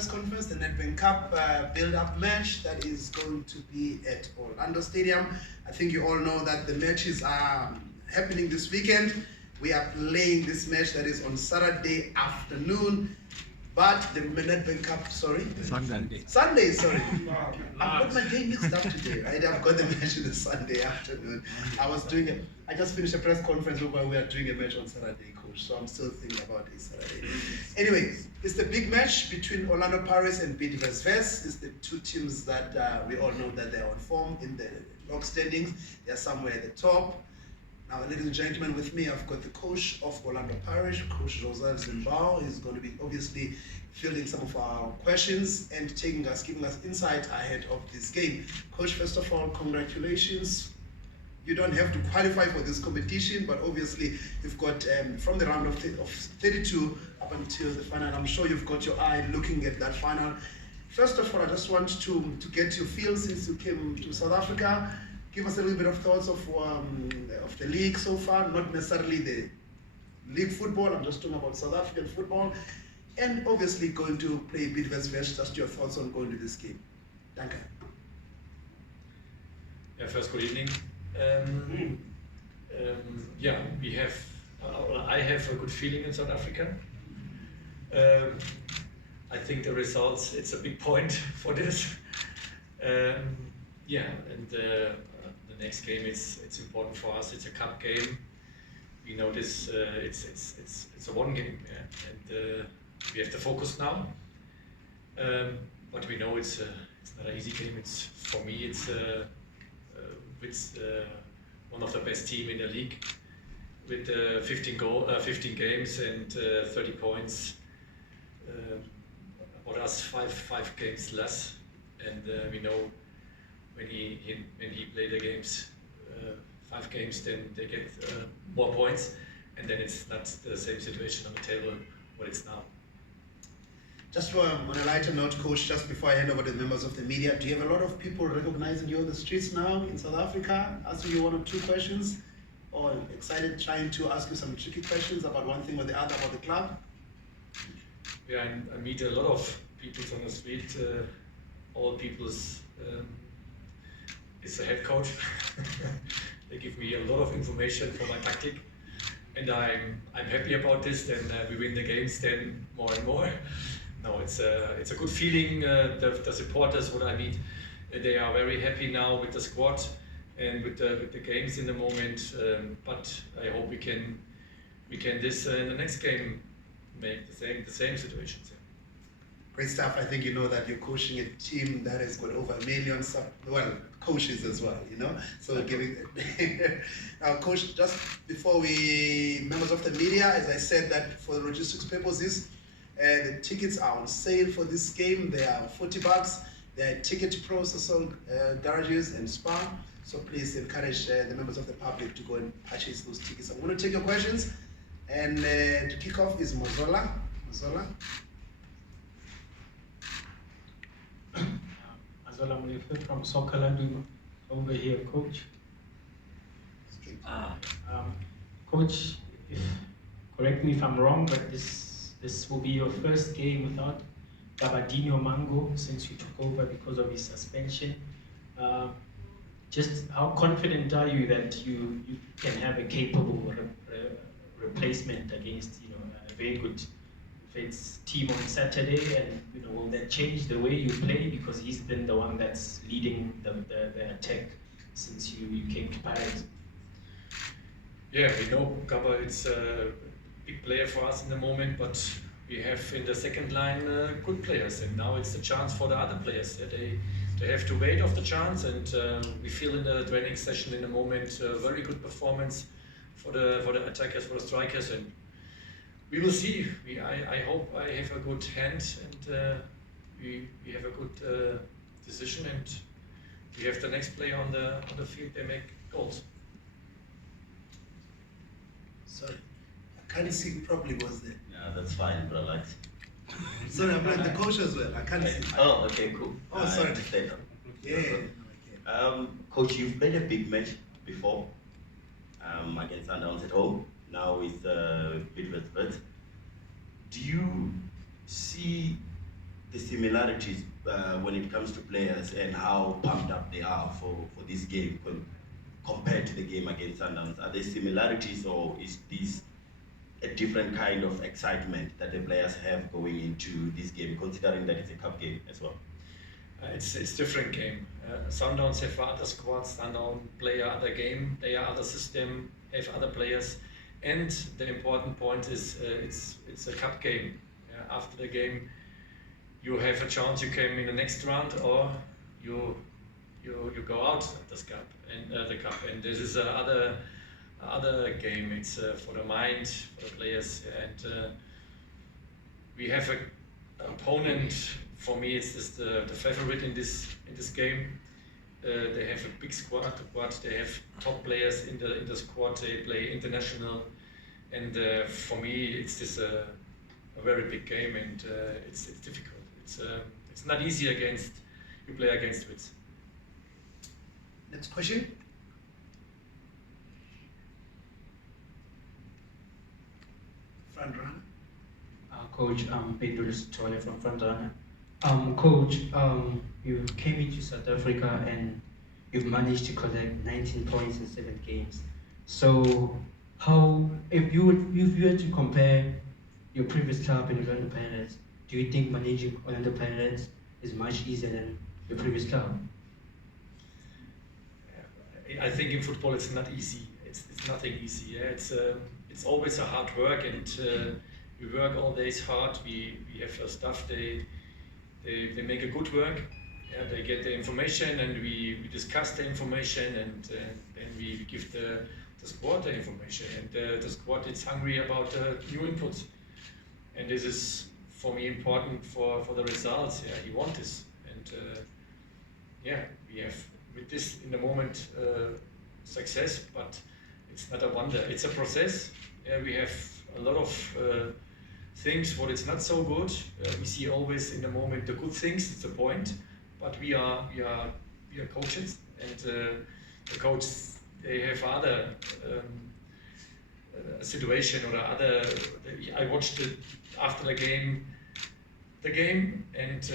press conference, the Nedbank Cup build-up match that is going to be at Orlando Stadium. I think you all know that the matches are happening this weekend. We are playing this match that is on Saturday afternoon. But the Nedbank Cup, sorry? Sunday, sorry. I've got my day mixed up today, right? I've got the match on the Sunday afternoon. I just finished a press conference where we are doing a match on Saturday, coach, so I'm still thinking about it Saturday. Anyway, it's the big match between Orlando Pirates and Bidvest Wits. It's the two teams that we all know that they're on form in the log standings. They're somewhere at the top. Now, ladies and gentlemen, with me, I've got the coach of Orlando Pirates, Coach Josef Zinnbauer. He's going to be obviously fielding some of our questions and giving us insight ahead of this game. Coach, first of all, congratulations. You don't have to qualify for this competition, but obviously you've got from the round of 32 up until the final. I'm sure you've got your eye looking at that final. First of all, I just want to get your feel since you came to South Africa. Give us a little bit of thoughts of the league so far, not necessarily the league football, I'm just talking about South African football, and obviously going to play Bidvest Wits, just your thoughts on going to this game. Danke. Yeah, first, good evening. Yeah, I have a good feeling in South Africa. I think the results, it's a big point for this. Yeah, and the next game it's important for us. It's a cup game. We know this. It's a one game, yeah? And we have to focus now. But we know it's not an easy game. For me it's one of the best team in the league with 15 games and 30 points. About us, five games less, and we know. When he play the games, 5 games, then they get more points, and then it's not the same situation on the table what it's now. Just on a lighter note, Coach, just before I hand over to the members of the media, do you have a lot of people recognizing you on the streets now in South Africa, asking you 1 or 2 questions, or excited trying to ask you some tricky questions about one thing or the other about the club? Yeah, I meet a lot of people on the street, all people's. It's a head coach. They give me a lot of information for my tactic, and I'm happy about this. Then we win the games, then more and more. No, it's a good feeling. The supporters, what I meet, they are very happy now with the squad and with the games in the moment. But I hope we can this in the next game make the same situations. Yeah. Great stuff. I think you know that you're coaching a team that has got over 1 million coaches as well, you know. So giving now, Coach, just before members of the media, as I said that for the logistics purposes, the tickets are on sale for this game. They are $40. They are ticket pros, garages and Spa. So please encourage the members of the public to go and purchase those tickets. I'm going to take your questions, and to kick off is Mozola. From Soccerclub over here, Coach. Coach, correct me if I'm wrong, but this will be your first game without Gabadinho Mango since you took over because of his suspension. Just how confident are you that you can have a capable replacement against a very good Wits team on Saturday, and will that change the way you play, because he's been the one that's leading the attack since you came to Pirates? Yeah, we know Gaba. It's a big player for us in the moment, but we have in the second line good players, and now it's the chance for the other players. They have to wait off the chance, and we feel in the training session in the moment very good performance for the attackers, for the strikers, and we will see. I hope I have a good hand, and we have a good decision, and we have the next player on the field. They make goals. Sorry, I can't see properly. Was there? Yeah, that's fine, but I like. Sorry, I'm like the coach as well. I can't see. Oh, okay, cool. Oh, sorry. Yeah. Coach, you've played a big match before against Sundowns at home. Now with Bidvest Wits. Do you see the similarities when it comes to players and how pumped up they are for this game compared to the game against Sundowns? Are there similarities, or is this a different kind of excitement that the players have going into this game, considering that it's a cup game as well? It's different game. Sundowns have other squads, Sundown play other game, they are other system, have other players, and the important point is it's a cup game. After the game, you have a chance you come in the next round, or you go out of this cup and the cup. And this is other game. It's for the mind, for the players, and we have an opponent. For me, it's just the favorite in this game. They have a big squad. They have top players in the squad. They play international, and for me, it's just a very big game, and it's difficult. It's not easy against you play against Wits. Next question. Front runner. Coach, Bidvest Wits from front runner. Coach, you came into South Africa and you've managed to collect 19 points in 7 games. So, if you were to compare your previous club in Orlando Pirates, do you think managing Orlando Pirates is much easier than your previous club? I think in football it's not easy. It's nothing easy. Yeah? It's always a hard work, and we work all days hard. We have staff. They make a good work. Yeah, they get the information, and we discuss the information, and then we give the squad the information. And the squad is hungry about new inputs, and this is for me important for the results. Yeah, you want this, and yeah, we have with this in the moment success, but it's not a wonder. It's a process. Yeah, we have a lot of things what it's not so good. We see always in the moment the good things. It's a point, but we are coaches, and the coaches, they have other situation or other. I watched it after the game, and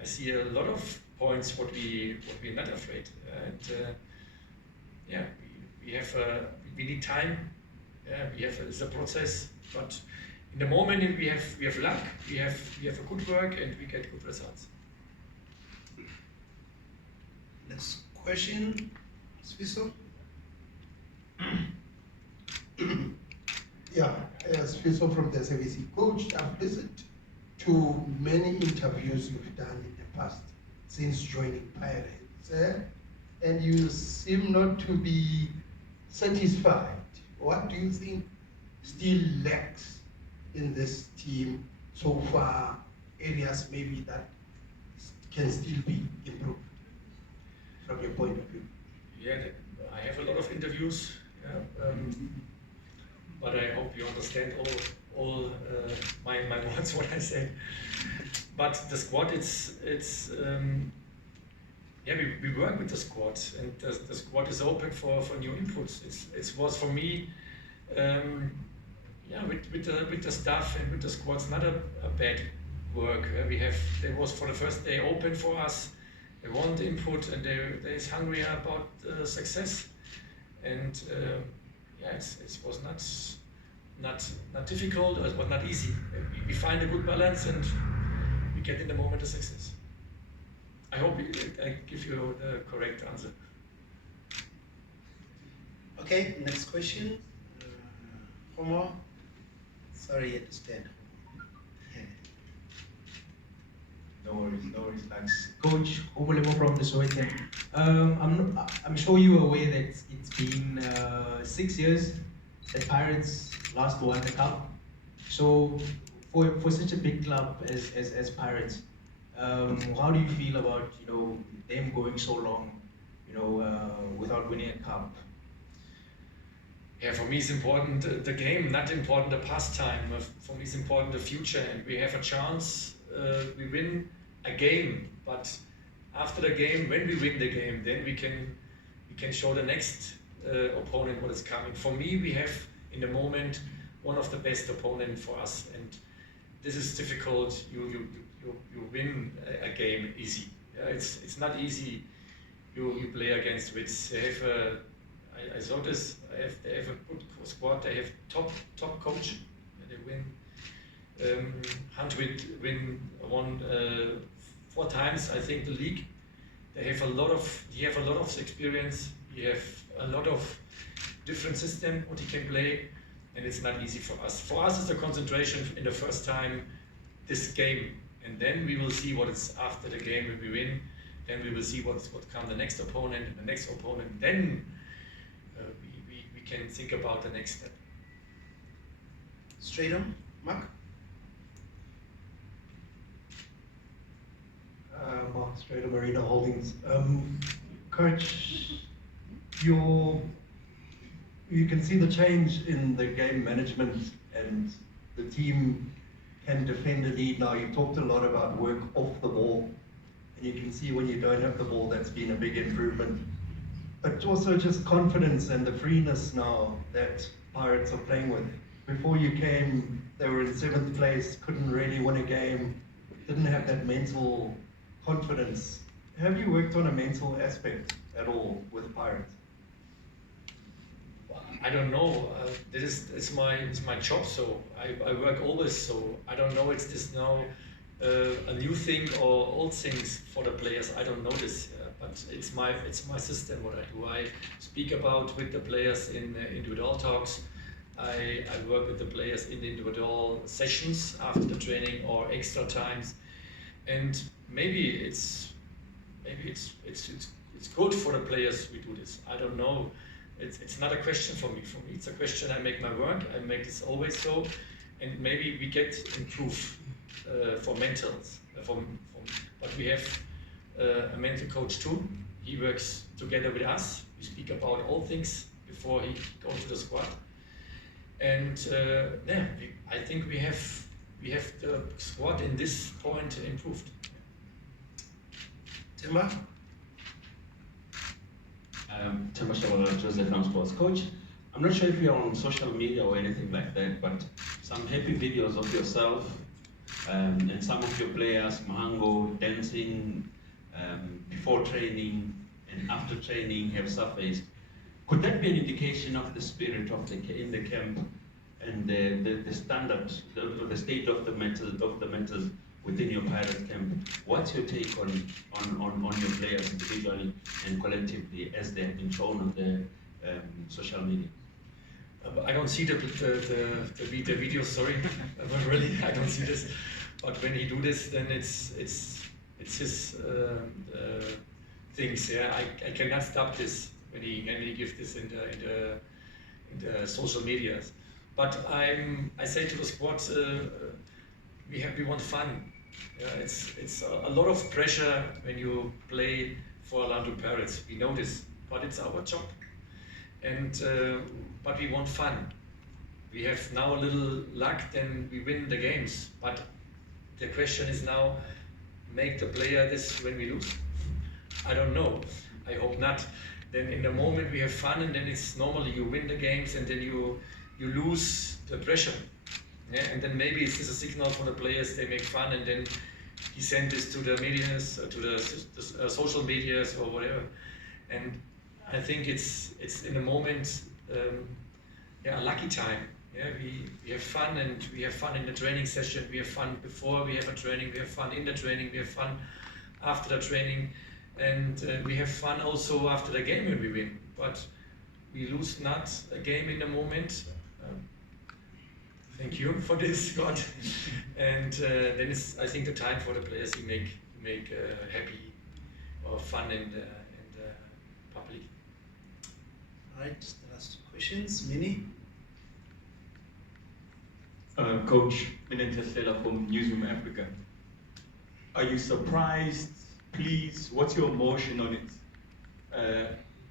I see a lot of points what we're not afraid, and yeah, we need time. Yeah, it's a process, but in the moment we have luck, we have a good work, and we get good results. Next question, Sviso. Yeah, Sviso from the SABC. Coach, I've listened to many interviews you've done in the past since joining Pirates, and you seem not to be satisfied. What do you think still lacks in this team so far, areas maybe that can still be improved from your point of view? Yeah, I have a lot of interviews, but I hope you understand all my words, what I said. But the squad, yeah, we work with the squad, and the squad is open for new inputs. It was for me, yeah, with the staff and with the squad's not a bad work. They was for the first day open for us. They want input, and they is hungry about success. And yeah, it was not difficult. It was not easy. We find a good balance, and we get in the moment a success. I hope I give you the correct answer. Okay, next question. Homo. Sorry, you have to stand. No worries, thanks. Coach, Obulemo from the Sowetan. I'm sure you're aware that it's been 6 years that Pirates last won the cup. So for such a big club as Pirates, how do you feel about them going so long, without winning a cup? Yeah, for me it's important the game, not important the pastime. For me it's important the future, and we have a chance. We win a game, but after the game, when we win the game, then we can show the next opponent what is coming. For me, we have in the moment one of the best opponents for us, and this is difficult. You you win a game easy. Yeah, it's not easy. You play against Wits. They have I saw this. They have a good squad. They have top coach. They win. Hunt won 4 times, I think, the league. He have a lot of experience. He have a lot of different system what he can play, and it's not easy for us. For us, it's a concentration in the first time this game, and then we will see what it's after the game when we win. Then we will see what come the next opponent and the next opponent. Then we can think about the next step. Straight on, Mark. Mark Strader, Marina Holdings. Coach, you can see the change in the game management, and the team can defend the lead now. You talked a lot about work off the ball, and you can see when you don't have the ball, that's been a big improvement. But also just confidence and the freeness now that Pirates are playing with. Before you came, they were in 7th place, couldn't really win a game, didn't have that mental confidence. Have you worked on a mental aspect at all with Pirates? I don't know. It's my job, so I work always. So I don't know. It's this now a new thing or old things for the players. I don't know this, but it's my system. What I do, I speak about with the players in individual talks. I work with the players in individual sessions after the training or extra times, and maybe it's good for the players we do this. I don't know. It's not a question for me. For me, it's a question. I make my work. I make this always so, and maybe we get improve for mentals. But we have a mental coach too. He works together with us. We speak about all things before he goes to the squad. And I think we have the squad in this point improved. Timber. Timber Shabalala, Joseph Sports Coach. I'm not sure if you're on social media or anything like that, but some happy videos of yourself and some of your players, Mahango, dancing before training and after training have surfaced. Could that be an indication of the spirit of in the camp and the standard, the state of the mentals within your Pirate camp? What's your take on your players individually and collectively as they have been shown on the social media? I don't see the video. Sorry, but really I don't see this. But when he do this, then it's his things. Yeah, I cannot stop this when he gives this in the social medias. But I say to the squad, we want fun. Yeah, it's a lot of pressure when you play for Orlando Pirates. We know this, but it's our job. And but we want fun. We have now a little luck, then we win the games. But the question is now, make the player this when we lose? I don't know. I hope not. Then in the moment we have fun, and then it's normally you win the games, and then you lose the pressure. Yeah? And then maybe it's just a signal for the players. They make fun, and then he sent this to the medias, to the social medias or whatever. And I think it's in the moment, a lucky time. Yeah, we have fun, and we have fun in the training session. We have fun before we have a training. We have fun in the training. We have fun after the training, and we have fun also after the game when we win. But we lose not a game in the moment. Thank you for this, God. And then it's, I think, the time for the players to make happy or fun in the public. All right, the last 2 questions. Mini. Coach Minentesela from Newsroom Africa. Are you surprised, please, what's your emotion on it,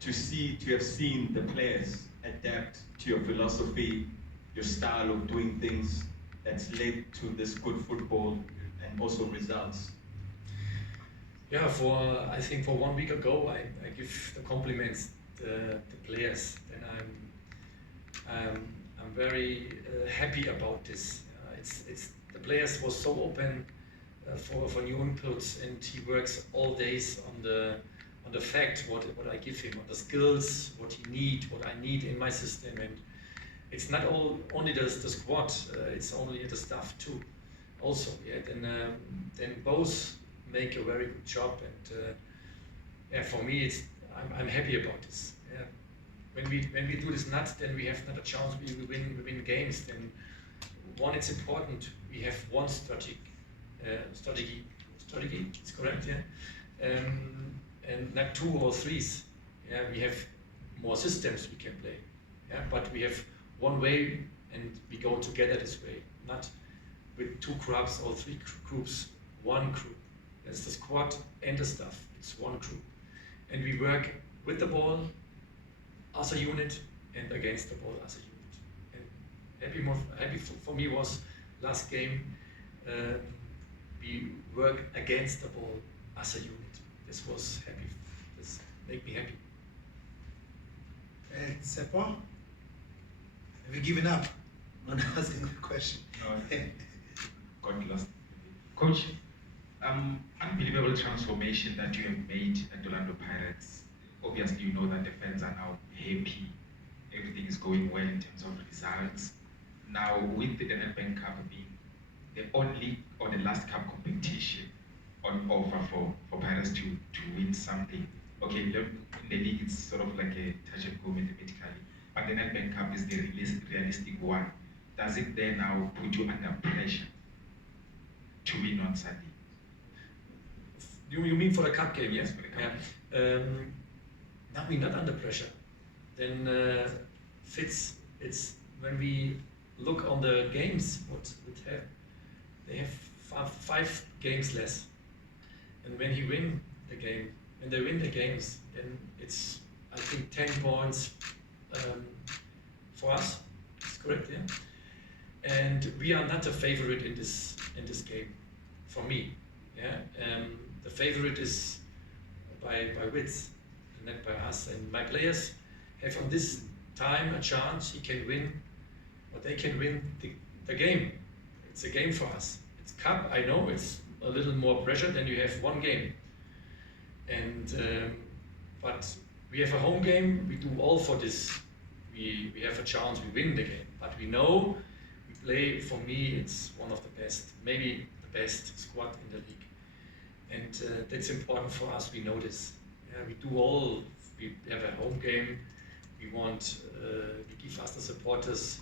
to have seen the players adapt to your philosophy, your style of doing things that's led to this good football and also results? Yeah, I think for 1 week ago, I give the compliments the players, and I'm very happy about this. It's the players was so open for new inputs, and he works all days on the fact what I give him, on the skills, what he need, what I need in my system, and it's not only the squad, it's only the staff too. Also, yeah. Then both make a very good job, and yeah, for me, I'm happy about this. Yeah. When we do this not, then we have not a chance. We win games. Then one, it's important. We have one strategy. It's correct, yeah. And not two or threes. Yeah, we have more systems we can play. Yeah, but we have one way, and we go together this way. Not with two groups or three groups. One group. That's the squad and the staff. It's one group, and we work with the ball as a unit and against the ball as a unit. And happy for me was last game. We work against the ball as a unit. This was happy. This made me happy. And Seppo, have you given up on asking the question? No, got lost. Coach, unbelievable transformation that you have made at Orlando Pirates. Obviously, you know that the fans are now happy. Everything is going well in terms of results. Now, with the Nedbank Cup being the only or the last cup competition on offer for Pirates to win something. Okay, in the league it's sort of like a touch and go mathematically, but the Nedbank Cup is the realistic one. Does it then now put you under pressure to win on Sunday? You mean for the cup game, yes? For the cup. Yeah. Now we're not under pressure. Then it's when we look on the games, they have five games less. And when they win the games, then it's, I think, 10 points for us. That's correct, yeah. And we are not a favorite in this game, for me. Yeah. The favorite is by Wits, and not by us. And my players have on this time a chance. He can win, or they can win the game. It's a game for us. It's cup. I know it's a little more pressure than you have one game. And but we have a home game. We do all for this. We have a chance. We win the game. But we know we play. For me, it's one of the best, maybe the best squad in the league. And that's important for us. We know this. Yeah, we do all. We have a home game. We want. We give us the supporters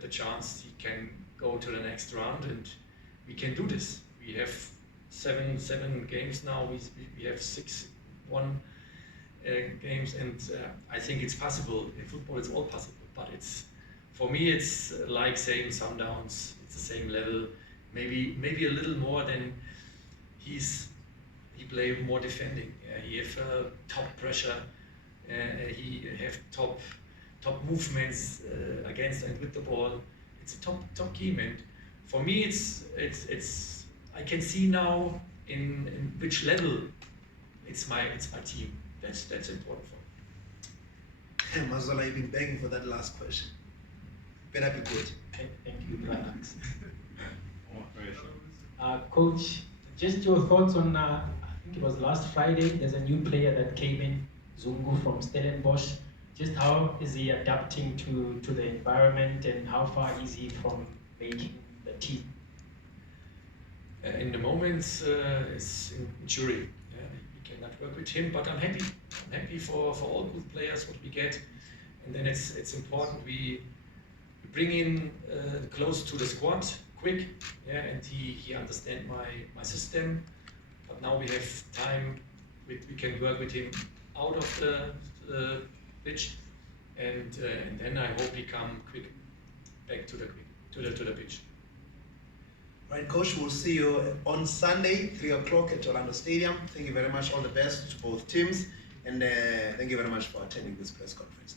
the chance. He can go to the next round, and we can do this. We have seven games now. We have 6-1 games, and I think it's possible. In football, it's all possible. But it's, for me, it's like saying Sundowns. It's the same level, maybe a little more than he play more defending. He have top pressure. He have top movements against and with the ball. It's a top game, and for me, it's I can see now in which level it's my team. That's important for me. Mazola, you've been begging for that last question. Better be good. Okay, thank you, brother. Coach, just your thoughts on, I think it was last Friday, there's a new player that came in, Zungu from Stellenbosch. Just how is he adapting to the environment, and how far is he from making the team? In the moment, it's in jury. Yeah, we cannot work with him, but I'm happy. I'm happy for all good players what we get, and then it's important we bring in close to the squad quick. Yeah, and he understand my system. But now we have time. We can work with him out of the pitch, and then I hope he come quick back to the pitch. Right, Coach, we'll see you on Sunday, 3 o'clock at Orlando Stadium. Thank you very much. All the best to both teams. And thank you very much for attending this press conference.